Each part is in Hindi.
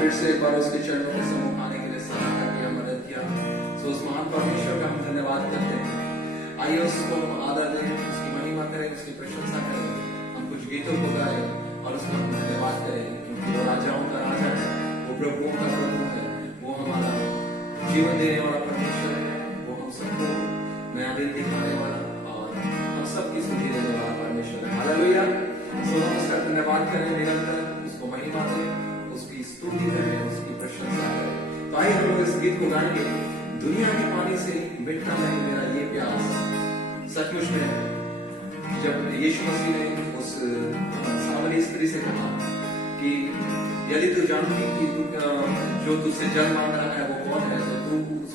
फिर से एक बार उसके चरणों के सम्मुख आने के लिए सहायता किया, मदद किया। सो उस महान परमेश्वर का हम धन्यवाद करते हैं। आइए उसको हम आदर दें, उसकी महिमा करें, उसकी प्रशंसा करें। हम कुछ गीतों को गाएं और उसका हम धन्यवाद करें, क्योंकि वो राजाओं का राजा है, वो प्रभुओं का प्रभु है, वो हमारा जीवन देने वाला परमेश्वर है, वो हम सबको नया दिन दिखाने वाला और हम सबकी सुधि देने वाला परमेश्वर है। हालेलुया। सो हम उसका धन्यवाद करें, निरंतर उसको महिमा दें, उसकी स्तुति करें, उसकी प्रशंसा करें। तो आइए हम लोग इस गीत को गाएंगे, दुनिया के पानी से मिटता नहीं मेरा ये प्यास। सचमुच में जब यीशु मसीह ने उस सामरी स्त्री से कहा कि यदि तू जानती कि तू जो तुझसे जल मांग रहा है वो कौन है, तो तू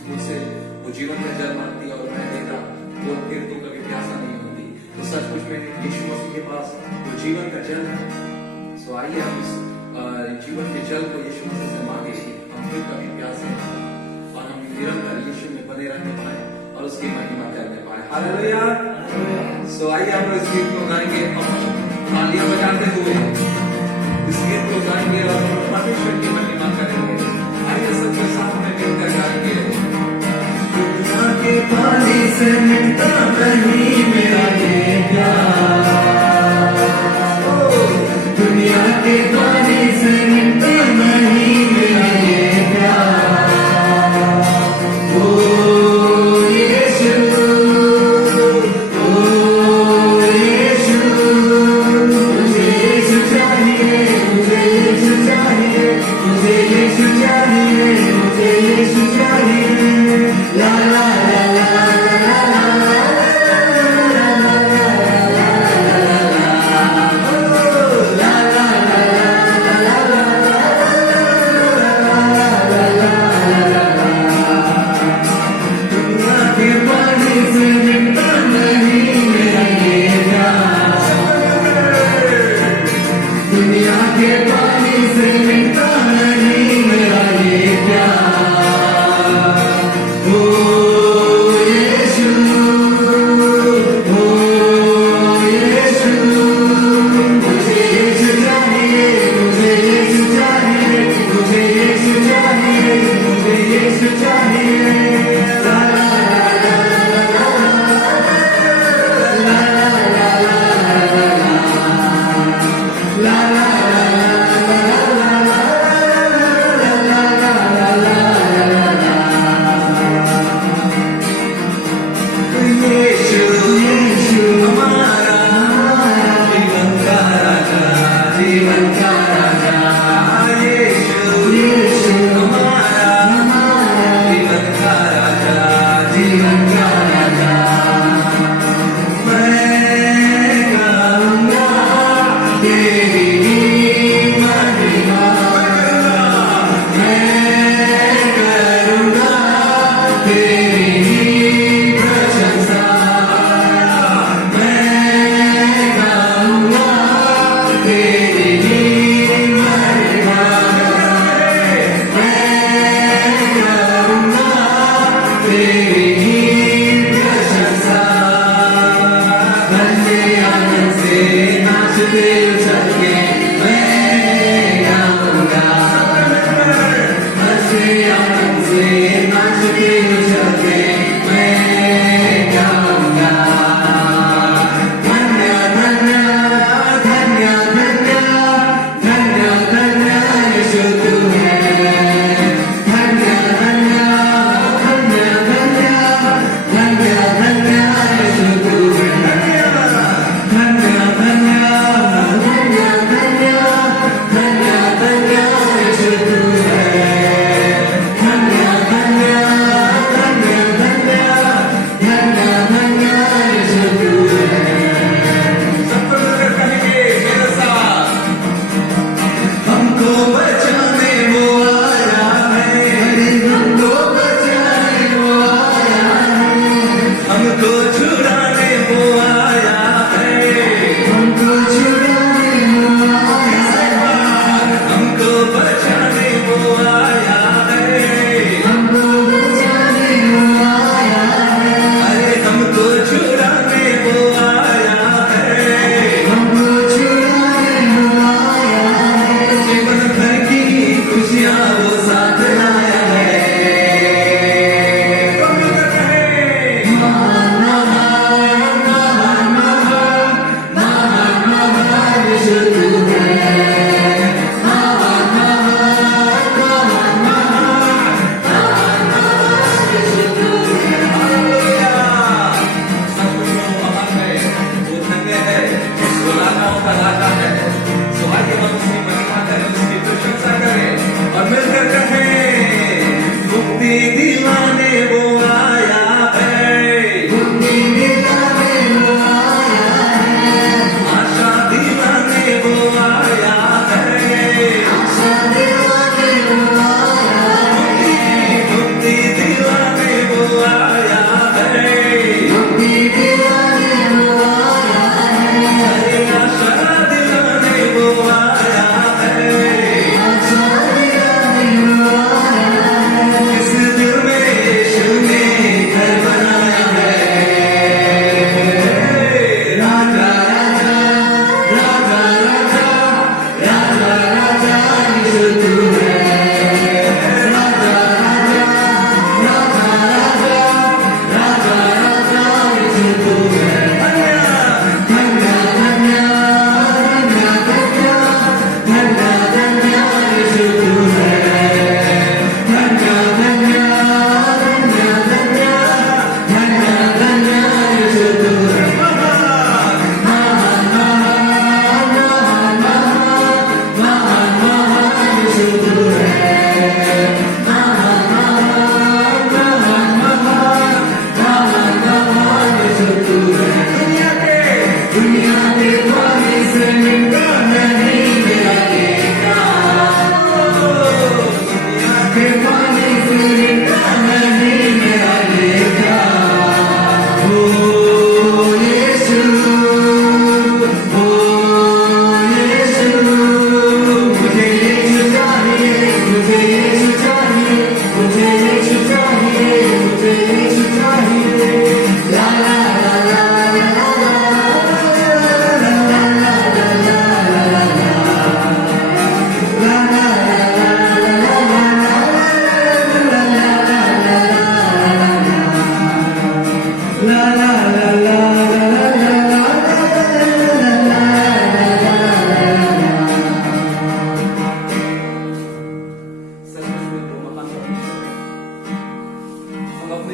मुझसे वो जीवन का जल मांगती और मैं देता, वो फिर तू कभी प्यासा नहीं होती। तो सचमुच में यीशु मसीह के पास वो जीवन का जल है। सो आइए हम इस जीवन के जल को यीशु मसीह से मांगे, हम फिर कभी प्यासे ना हो और हम निरंतर यीशु में बने रहने पाए और उसकी महिमा करने पाए। हालेलुया। सो आइए हम इस गीत को गाएंगे, हम तालियां बजाते हुए इस गीत को गाएंगे और परमेश्वर की महिमा करेंगे। आइए सबके साथ में मिलकर गाएंगे। दुनिया के पानी से मिटता नहीं मेरा ये प्यार, दुनिया के पानी से मिटता नहीं मेरा ये प्यार। ओ यीशु, ओ यीशु, मुझे यीशु चाहिए, मुझे यीशु चाहिए, मुझे यीशु चाहिए, मुझे यीशु चाहिए। ला ला ला ला ला ला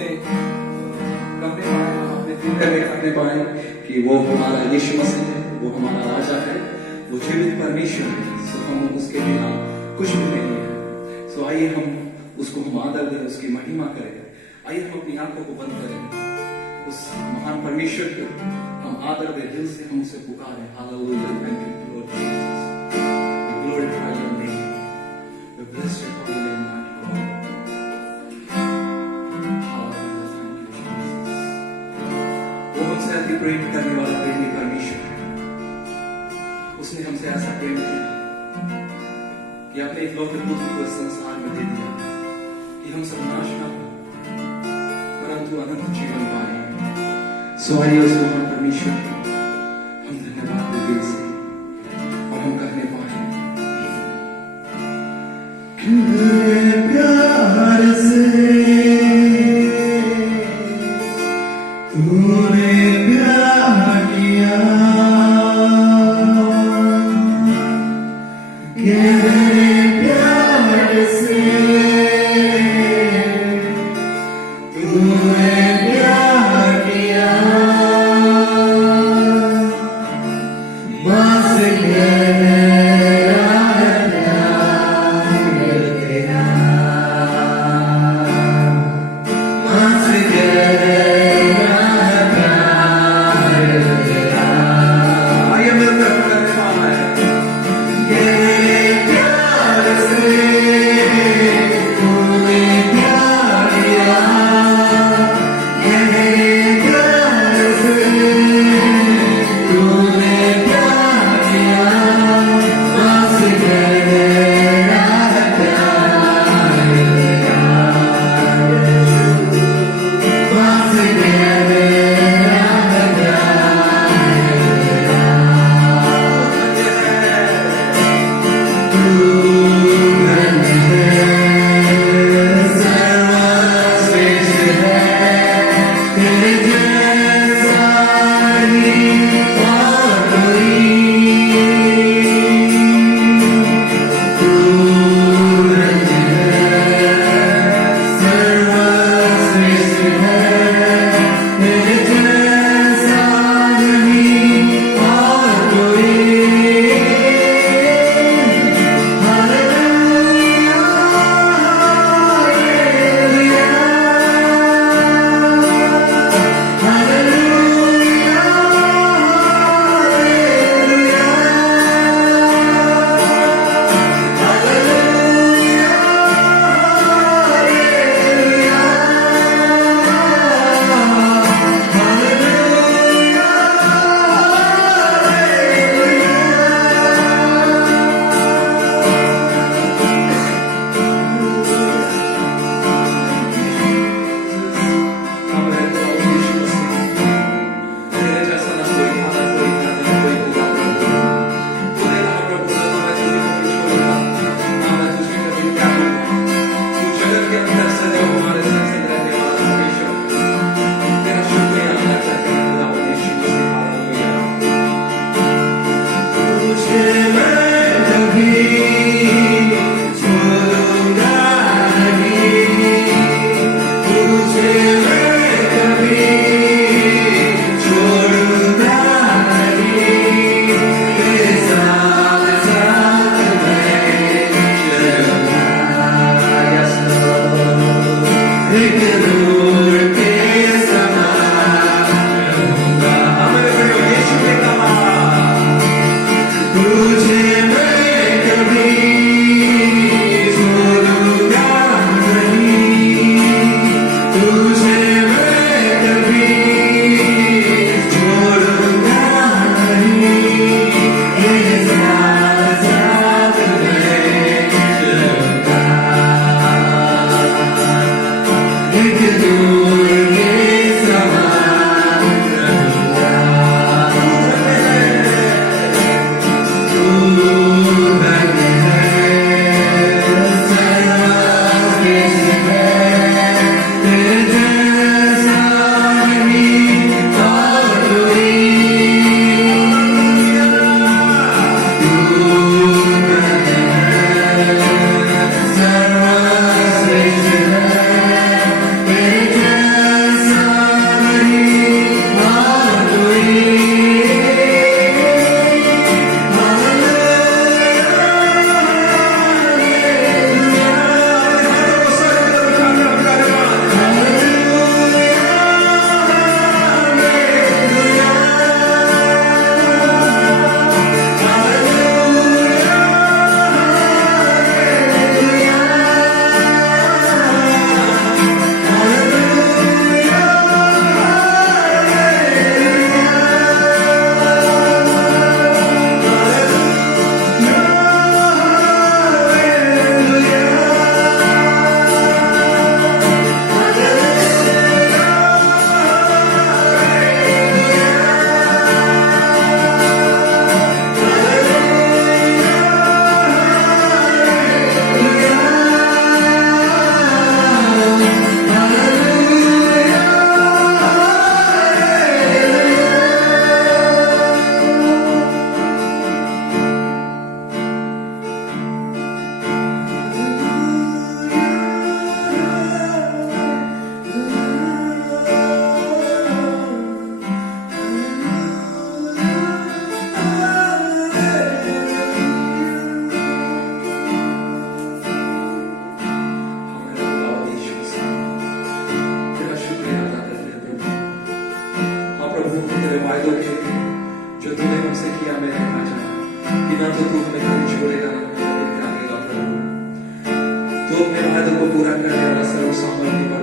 अपने करने पाए, हम अपने दिल में करने पाए कि वो हमारा यीशु मसीह है, वो हमारा राजा है, वो जीवित परमेश्वर है। सो हम उसके बिना कुछ भी नहीं है। सो आइए हम उसको हम आदर दें, उसकी महिमा करें। आइए हम अपनी आंखों को बंद करें, उस महान परमेश्वर को हम आदर दें, दिल से हम उसे पुकारें। Hallelujah, thank you lord Jesus, we glorify your name, we bless your holy name, my God. Hallelujah, thank you Jesus. वो हमसे अति प्रेम करने वाला प्रेमी परमेश्वर है। उसने हमसे ऐसा प्रेम किया कि अपने इकलौते पुत्र को इस संसार में दे दिया कि हम सब नाश ना हो परंतु अनंत जीवन पाए। सो आइए उस महान परमेश्वर को हम धन्यवाद दें दिल से और हम कहने पाए कि प्यार से तूने प्यार किया, प्यार से तूने प्यार किया।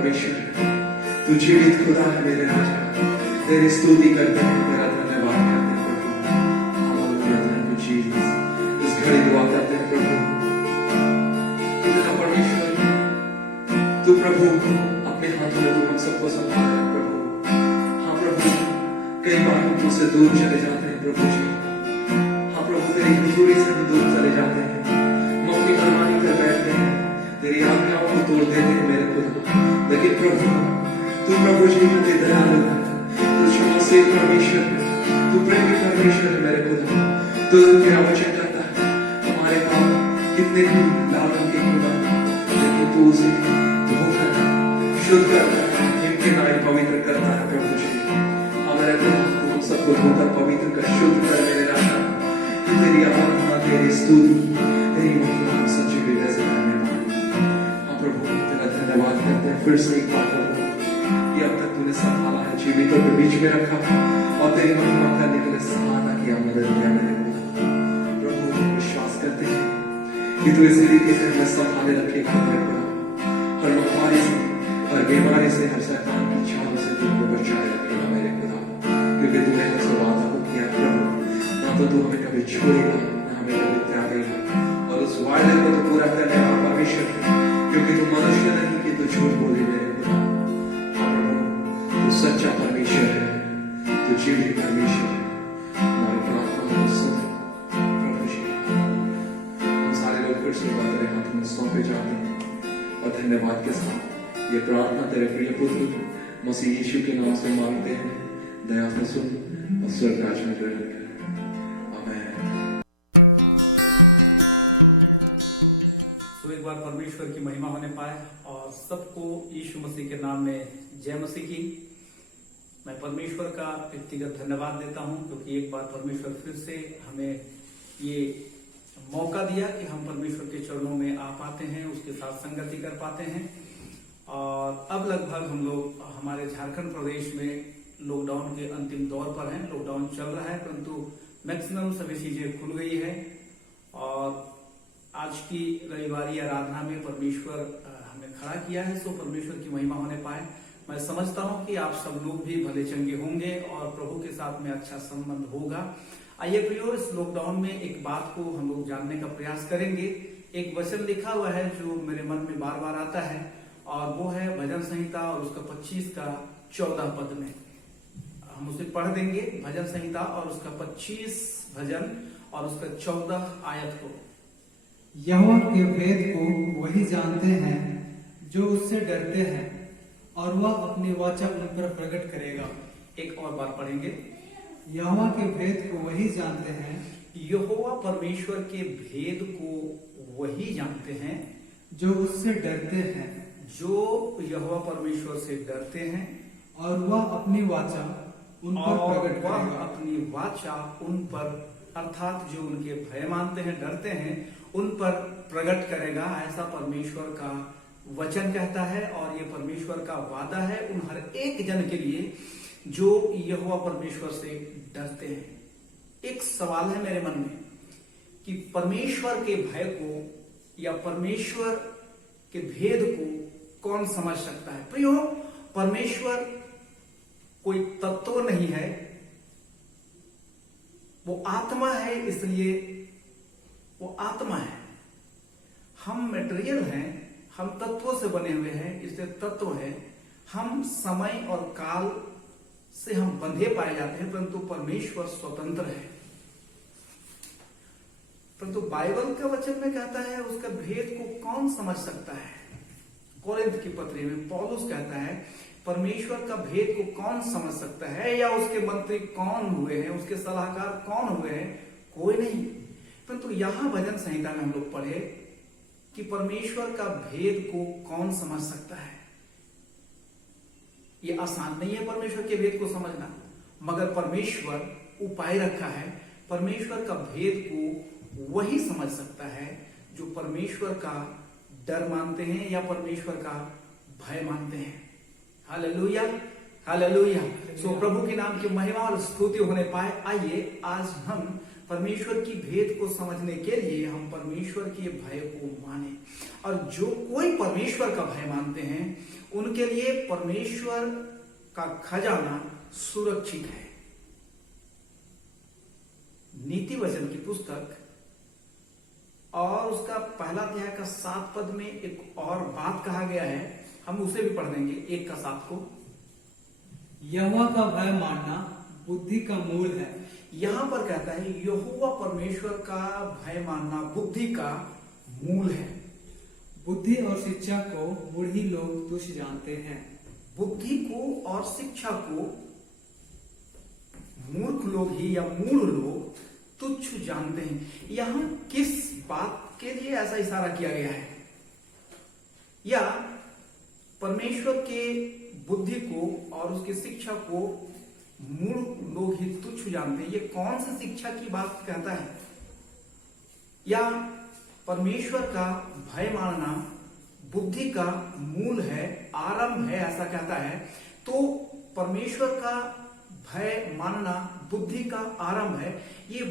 परमेश्वर है, तू जीवित खुदा है मेरे राजा। तेरी स्तुति करते हैं, तेरा धन्यवाद करते हैं प्रभु। Hallelujah, thank you Jesus. इस घड़ी दुआ करते हैं प्रभु, इतना परमेश्वर तू प्रभु अपने हाथों में तू हम सबको संभाल रहा है प्रभु। हाँ प्रभु, कई बार हम तुझसे दूर चले जाते हैं प्रभु जी। हाँ प्रभु, तेरी हुजूरी से हम दूर चले जाते हैं, हम अपनी मनमानी कर बैठते हैं, तेरी आज्ञाओं को तोड़ देते हैं मेरे खुदा। लेकिन प्रभु तू प्रभु जी मुझे दयालु है, तू क्षमाशील परमेश्वर है, तू प्रेमी परमेश्वर है मेरे खुदा। तो तेरा वचन कहता है हमारे पाप कितने भी लाल रंग के खुदा, लेकिन तू उसे धोकर शुद्ध करता है, इनके नाम पवित्र करता है प्रभु जी। हमारे खुदा तू हम सबको धोकर पवित्र कर, शुद्ध कर मेरे राजा। तू तेरी आराधना, तेरी स्तुति, तेरी महिमा हम सच्चे हृदय से करने वाले। हाँ प्रभु, तेरा धन्यवाद करते हैं फिर से एक बार प्रभु कि अब तक तूने संभाला है, जीवितों के बीच में रखा और तेरी महिमा करने के लिए सहायता किया, मदद किया मेरे खुदा। प्रभु हम विश्वास करते हैं कि तू इसी तरीके से हमें संभाले रखेगा मेरे खुदा। हर महामारी से, हर बीमारी से, हर शैतान की छाव से तू हमें बचाए रखेगा मेरे खुदा, क्योंकि तूने हमसे वादा को किया प्रभु। ना तो तू हमें कभी छोड़ेगा, ना हमें कभी त्यागेगा, और उस वायदे को तो पूरा करने वाला परमेश्वर है, क्योंकि तू मनुष्य नहीं कि तू झूठ बोले मेरे खुदा। हाँ प्रभु, तू सच्चा परमेश्वर है, तू जीवित परमेश्वर है। हमारी प्रार्थना को सुन प्रभु जी। हम सारे लोग फिर से तेरे हाथ में सौंपे जाते हैं और धन्यवाद के साथ ये प्रार्थना तेरे प्रिय पुत्र मसीह यीशु के नाम से मांगते हैं। दया से सुन और स्वर्ग राज में ग्रहण कर। आमीन। तो एक बार परमेश्वर की महिमा होने पाए और सबको यीशु मसीह के नाम में जय मसीह की। मैं परमेश्वर का व्यक्तिगत धन्यवाद देता हूं, क्योंकि एक बार परमेश्वर फिर से हमें ये मौका दिया कि हम परमेश्वर के चरणों में आ पाते हैं, उसके साथ संगति कर पाते हैं। और अब लगभग हम लोग हमारे झारखंड प्रदेश में लॉकडाउन के अंतिम दौर पर हैं। लॉकडाउन चल रहा है, परंतु मैक्सिमम सभी चीजें खुल गई है। और आज की रविवारी आराधना में परमेश्वर हमें खड़ा किया है, सो परमेश्वर की महिमा होने पाए। मैं समझता हूं कि आप सब लोग भी भले चंगे होंगे और प्रभु के साथ में अच्छा संबंध होगा। आइए प्रियो, इस लॉकडाउन में एक बात को हम लोग जानने का प्रयास करेंगे। एक वचन लिखा हुआ है जो मेरे मन में बार बार आता है, और वो है भजन संहिता और उसका 25 का 14 पद में। हम उसे पढ़ देंगे, भजन संहिता और उसका 25 भजन और उसका 14 आयत को। यहोवा के भेद को वही जानते हैं जो उससे डरते हैं, और वह अपनी वाचा उन पर प्रकट करेगा। एक और बार पढ़ेंगे। यहोवा के भेद को वही जानते हैं, यहोवा परमेश्वर के भेद को वही जानते हैं जो उससे डरते हैं, जो यहोवा परमेश्वर से डरते हैं, और वह अपनी वाचा उन पर प्रकट वह करेगा। अपनी वाचा उन पर, अर्थात जो उनके भय मानते हैं, डरते हैं, उन पर प्रकट करेगा। ऐसा परमेश्वर का वचन कहता है, और ये परमेश्वर का वादा है उन हर एक जन के लिए जो यहोवा परमेश्वर से डरते हैं। एक सवाल है मेरे मन में कि परमेश्वर के भय को या परमेश्वर के भेद को कौन समझ सकता है? प्रियो, परमेश्वर कोई तत्व नहीं है, वो आत्मा है, इसलिए वो आत्मा है। हम मटेरियल हैं, हम तत्वों से बने हुए हैं, इसलिए तत्व है। हम समय और काल से हम बंधे पाए जाते हैं, परंतु परमेश्वर स्वतंत्र है। परंतु बाइबल का वचन में कहता है उसका भेद को कौन समझ सकता है? कोरिन्थ की पत्री में पौलुस कहता है परमेश्वर का भेद को कौन समझ सकता है, या उसके मंत्री कौन हुए हैं, उसके सलाहकार कौन हुए हैं? कोई नहीं। परंतु यहां भजन संहिता में हम लोग पढ़े कि परमेश्वर का भेद को कौन समझ सकता है। ये आसान नहीं है परमेश्वर के भेद को समझना, मगर परमेश्वर उपाय रखा है। परमेश्वर का भेद को वही समझ सकता है जो परमेश्वर का डर मानते हैं या परमेश्वर का भय मानते हैं। Hallelujah, hallelujah. सो प्रभु के नाम की महिमा और स्तुति होने पाए। आइए आज हम परमेश्वर की भेद को समझने के लिए हम परमेश्वर के भय को माने। और जो कोई परमेश्वर का भय मानते हैं उनके लिए परमेश्वर का खजाना सुरक्षित है। नीति वचन की पुस्तक और उसका पहला अध्याय का 7 पद में एक और बात कहा गया है, हम उसे भी पढ़ देंगे 1 का 7 को। यहोवा का भय मानना बुद्धि का मूल है। यहां पर कहता है यहोवा परमेश्वर का भय मानना बुद्धि का मूल है। बुद्धि और शिक्षा को मूढ़ी लोग तुच्छ जानते हैं। बुद्धि को और शिक्षा को मूर्ख लोग ही या मूढ़ लोग तुच्छ जानते हैं। यहां किस बात के लिए ऐसा इशारा किया गया है? या परमेश्वर के बुद्धि को और उसकी शिक्षा को मूढ़ लोग ही तुच्छ जानते हैं, ये कौन सी शिक्षा की बात कहता है? या परमेश्वर का भय मानना बुद्धि का मूल है, आरंभ है, ऐसा कहता है। तो परमेश्वर का भय मानना बुद्धि का आरंभ है। ये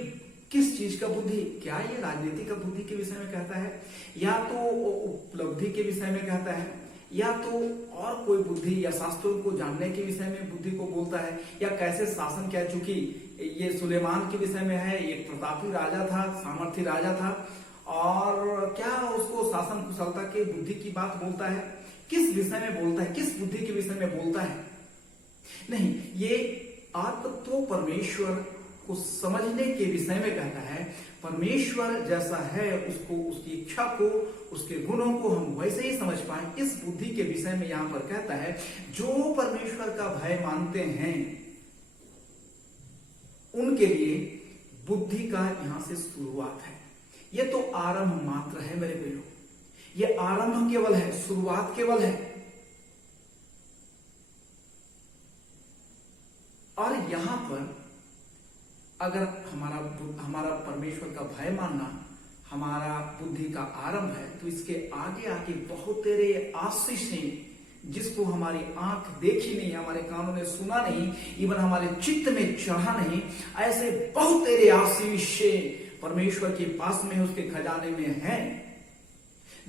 किस चीज का बुद्धि? क्या ये राजनीति का बुद्धि के विषय में कहता है, या तो उपलब्धि के विषय में कहता है, या तो और कोई बुद्धि या शास्त्रों को जानने के विषय में बुद्धि को बोलता है, या कैसे शासन किया? चूंकि ये सुलेमान के विषय में है, एक प्रतापी राजा था, सामर्थी राजा था, और क्या उसको शासन कुशलता के बुद्धि की बात बोलता है? किस विषय में बोलता है? किस बुद्धि के विषय में बोलता है? नहीं, ये आत्मतत्व परमेश्वर को समझने के विषय में कहता है। परमेश्वर जैसा है उसको, उसकी इच्छा को, उसके गुणों को हम वैसे ही समझ पाए, इस बुद्धि के विषय में यहां पर कहता है जो परमेश्वर का भय मानते हैं उनके लिए बुद्धि का यहां से शुरुआत है। ये तो आरंभ मात्र है मेरे प्रियो, ये आरंभ केवल है, शुरुआत केवल है। और यहां पर अगर हमारा परमेश्वर का भय मानना हमारा बुद्धि का आरंभ है, तो इसके आगे आगे बहुत तेरे आशीष हैं जिसको हमारी आंख देखी नहीं, हमारे कानों ने सुना नहीं, इवन हमारे चित्त में चढ़ा नहीं। ऐसे बहुत तेरे आशीष परमेश्वर के पास में, उसके खजाने में हैं,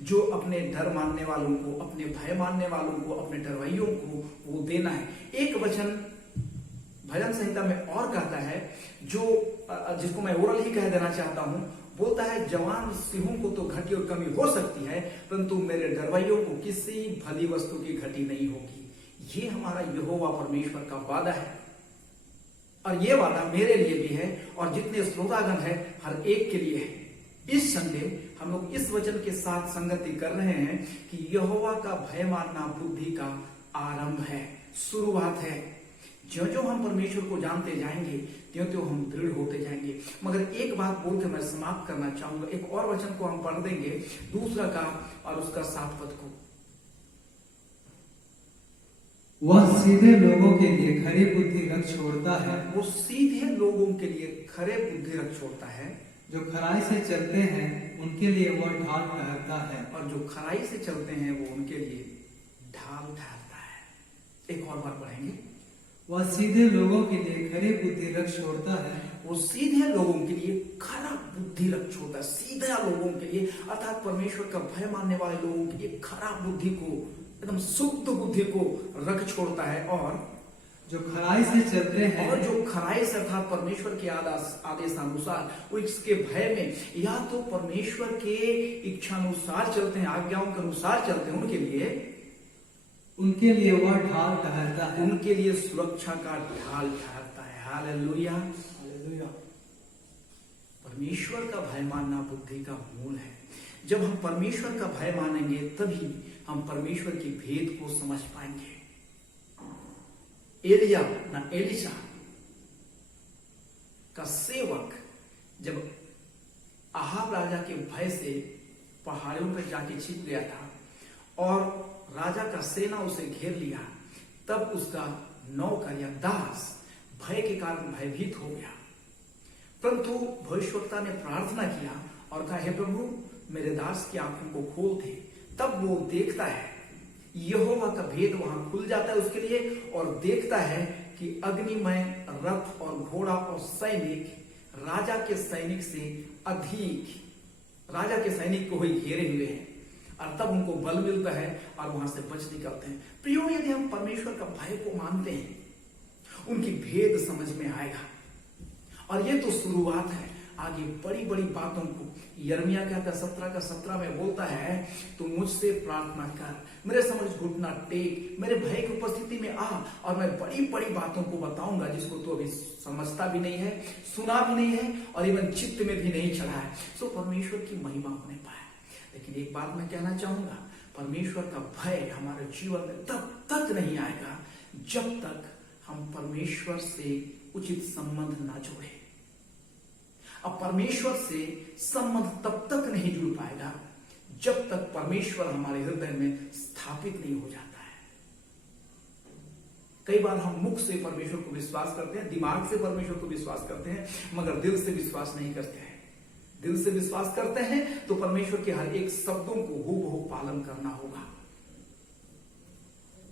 जो अपने डर मानने वालों को, अपने भय मानने वालों को, अपने डरवैयों को वो देना है। एक वचन भजन संहिता में और कहता है, जो जिसको मैं ओरल ही कह देना चाहता हूं, बोलता है जवान सिंहों को तो घटी और कमी हो सकती है, परंतु मेरे डरवैयों को किसी भली वस्तु की घटी नहीं होगी। ये हमारा यहोवा परमेश्वर का वादा है, और ये वादा मेरे लिए भी है और जितने श्रोतागण है हर एक के लिए है। इस संडे हम लोग इस वचन के साथ संगति कर रहे हैं कि यहोवा का भय मानना बुद्धि का आरंभ है, शुरुआत है। जो जो हम परमेश्वर को जानते जाएंगे त्यों त्यों हम दृढ़ होते जाएंगे। मगर एक बात बोल के मैं समाप्त करना चाहूंगा, एक और वचन को हम पढ़ देंगे, दूसरा का और उसका 7 पद को। वह सीधे लोगों के लिए खरी बुद्धि रख छोड़ता है। वो सीधे लोगों के लिए खरे बुद्धि रख छोड़ता है। जो खराई से चलते हैं उनके लिए वह ढाल ठहरता है। और जो खराई से चलते हैं वो उनके लिए ढाल ठहरता है। एक और बार पढ़ेंगे। वह सीधे लोगों के लिए खरी बुद्धि रख छोड़ता है। वो सीधे लोगों के लिए खरा बुद्धि रख छोड़ता है। सीधा लोगों के लिए अर्थात परमेश्वर का भय मानने वाले लोगों के लिए खरा बुद्धि को, एकदम शुद्ध बुद्धि को रख छोड़ता है। और जो खराई से चलते हैं, और जो खराई से अर्थात परमेश्वर के आदेशानुसार, वो इसके भय में या तो परमेश्वर के इच्छानुसार चलते हैं, आज्ञाओं के अनुसार चलते हैं, उनके लिए वह ढाल ठहरता है। उनके लिए सुरक्षा का ढाल ठहरता है। Hallelujah, hallelujah. परमेश्वर का भय मानना बुद्धि का मूल है। जब हम परमेश्वर का भय मानेंगे तभी हम परमेश्वर की भेद को समझ पाएंगे। एलिया ना एलिशा का सेवक जब अहाब राजा के भय से पहाड़ियों पर जाके छिप गया था और राजा का सेना उसे घेर लिया, तब उसका नौकर या दास भय के कारण भयभीत हो गया। परंतु भविष्यवक्ता ने प्रार्थना किया और कहा, हे प्रभु मेरे दास की आंखों को खोल दे। तब वो देखता है, यहोवा का भेद वहां खुल जाता है उसके लिए, और देखता है कि अग्निमय रथ और घोड़ा और सैनिक राजा के सैनिक से अधिक, राजा के सैनिक को ही घेरे हुए हैं, और तब उनको बल मिलता है और वहां से बच निकलते हैं। प्रियो, यदि हम परमेश्वर का भय को मानते हैं, उनकी भेद समझ में आएगा। और ये तो शुरुआत है, आगे बड़ी बड़ी बातों को यिर्मयाह कहता है 17 में बोलता है, तू मुझसे प्रार्थना कर, मेरे समझ घुटना टेक, मेरे भय की उपस्थिति में आ, और मैं बड़ी बड़ी बातों को बताऊंगा जिसको तू अभी समझता भी नहीं है, सुना भी नहीं है, और इवन चित्त में भी नहीं चढ़ा है। सो परमेश्वर की महिमा होने पाए। लेकिन एक बात मैं कहना चाहूंगा, परमेश्वर का भय हमारे जीवन में तब तक नहीं आएगा जब तक हम परमेश्वर से उचित संबंध ना जोड़े। अब परमेश्वर से संबंध तब तक नहीं जुड़ पाएगा जब तक परमेश्वर हमारे हृदय में स्थापित नहीं हो जाता है। कई बार हम मुख से परमेश्वर को विश्वास करते हैं, दिमाग से परमेश्वर को विश्वास करते हैं, मगर दिल से विश्वास नहीं करते हैं। दिल से विश्वास करते हैं तो परमेश्वर के हर एक शब्दों को हूबहू पालन करना होगा।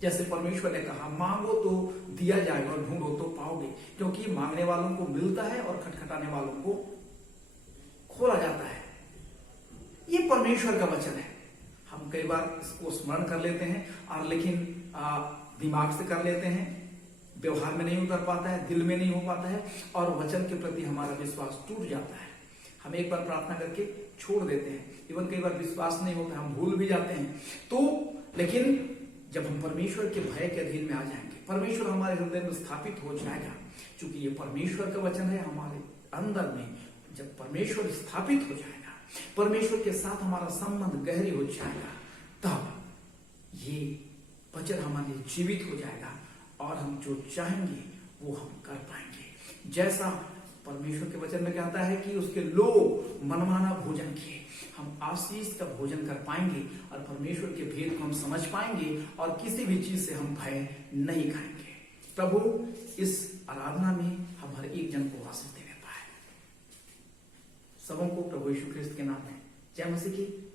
जैसे परमेश्वर ने कहा, मांगो तो दिया जाएगा और ढूंढो तो पाओगे, क्योंकि मांगने वालों को मिलता है और खटखटाने वालों को खोला जाता है। ये परमेश्वर का वचन है। हम कई बार इसको स्मरण कर लेते हैं, और लेकिन दिमाग से कर लेते हैं, व्यवहार में नहीं उतर पाता है, दिल में नहीं हो पाता है, और वचन के प्रति हमारा विश्वास टूट जाता है। हम एक बार प्रार्थना करके छोड़ देते हैं, इवन कई बार विश्वास नहीं होता, हम भूल भी जाते हैं। तो लेकिन जब हम परमेश्वर के भय के अधीन में आ जाएंगे, परमेश्वर हमारे हृदय में स्थापित हो जाएगा, क्योंकि ये परमेश्वर का वचन है हमारे अंदर में। जब परमेश्वर स्थापित हो जाएगा, परमेश्वर के साथ हमारा संबंध गहरी हो जाएगा, तब ये वचन हमारे लिए जीवित हो जाएगा, और हम जो चाहेंगे वो हम कर पाएंगे। जैसा परमेश्वर के वचन में कहता है कि उसके लोग मनमाना भोजन किए, हम आशीष का भोजन कर पाएंगे, और परमेश्वर के भेद को हम समझ पाएंगे, और किसी भी चीज से हम भय नहीं खाएंगे। प्रभु इस आराधना में हम हर एक जन को आशीष देने पाए। सबों को प्रभु यीशु ख्रिस्त के नाम में जय मसीह की।